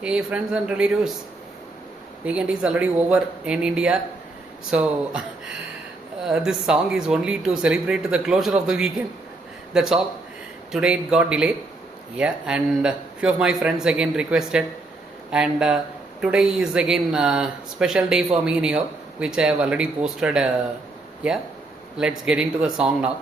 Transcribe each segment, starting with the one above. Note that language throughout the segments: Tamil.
Hey friends and relatives, weekend is already over in India, so this song is only to celebrate the closure of the weekend. That's all. Today it got delayed, yeah, and few of my friends again requested, and today is again special day for me anyhow, which I have already posted. Yeah, let's get into the song now.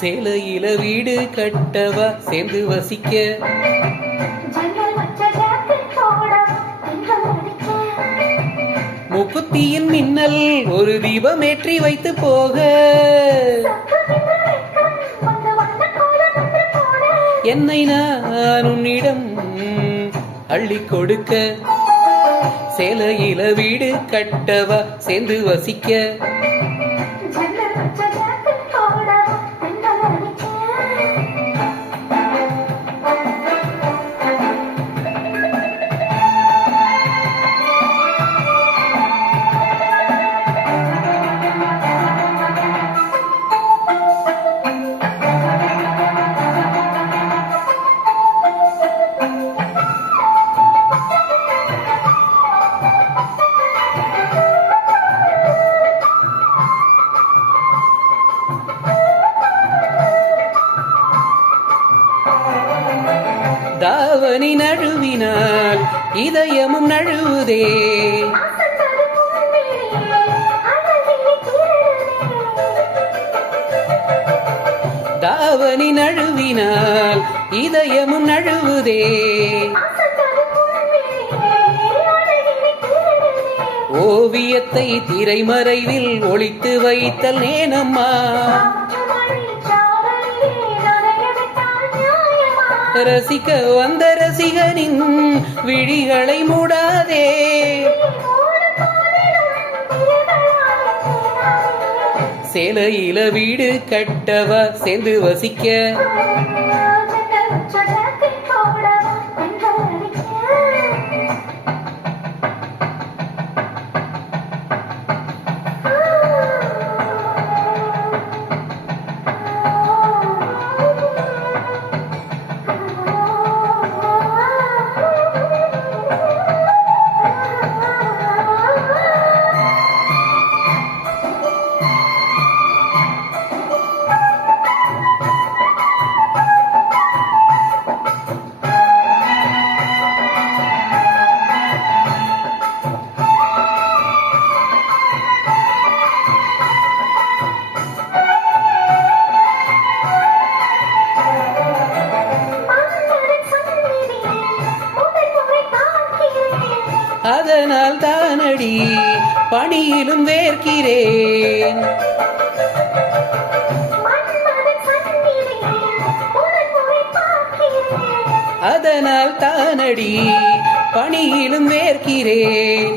சேலையில வீடு கட்டவா சேர்ந்து வசிக்க, முக்குத்தியின் மின்னல் ஒரு தீபமேற்றி வைத்து போக, என்னை நான் உன்னிடம் அள்ளி கொடுக்க, சேலையில வீடு கட்டவா சேர்ந்து வசிக்க. தாவணி நழுவினால் இதயமும் நழுவுதே, தாவணி நழுவினால் இதயமும் நழுவுதே, ஓவியத்தை திரைமறைவில் ஒளித்து வைத்தல் நேனம்மா, ரசிக்க வந்த ரசிகனின் விழிகளை மூடாதே, சேலையில வீடு கட்டவா சேர்ந்து வசிக்க. அதனால் தானடி பணியிலும் வேர்க்கிறேன், அதனால் தானடி பணியிலும் வேர்க்கிறேன்,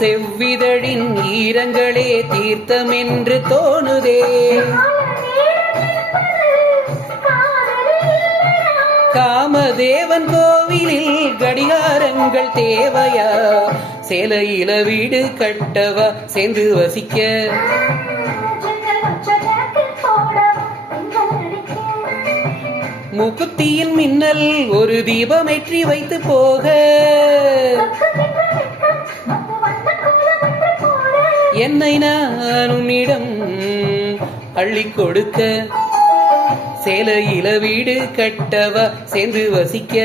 செவ்விதழின் ஈரங்களே தீர்த்தம் என்று தோணுதே, காமதேவன் கோவிலில் கடிகாரங்கள் தேவையா, சேலையில வீடு கட்டவா சேர்ந்து வசிக்க. முக்குத்தியின் மின்னல் ஒரு தீபமேற்றி வைத்து போக, என்னை நான் உன்னிடம் அள்ளி கொடுக்க, சேலையில வீடு கட்டவா சேர்ந்து வசிக்க.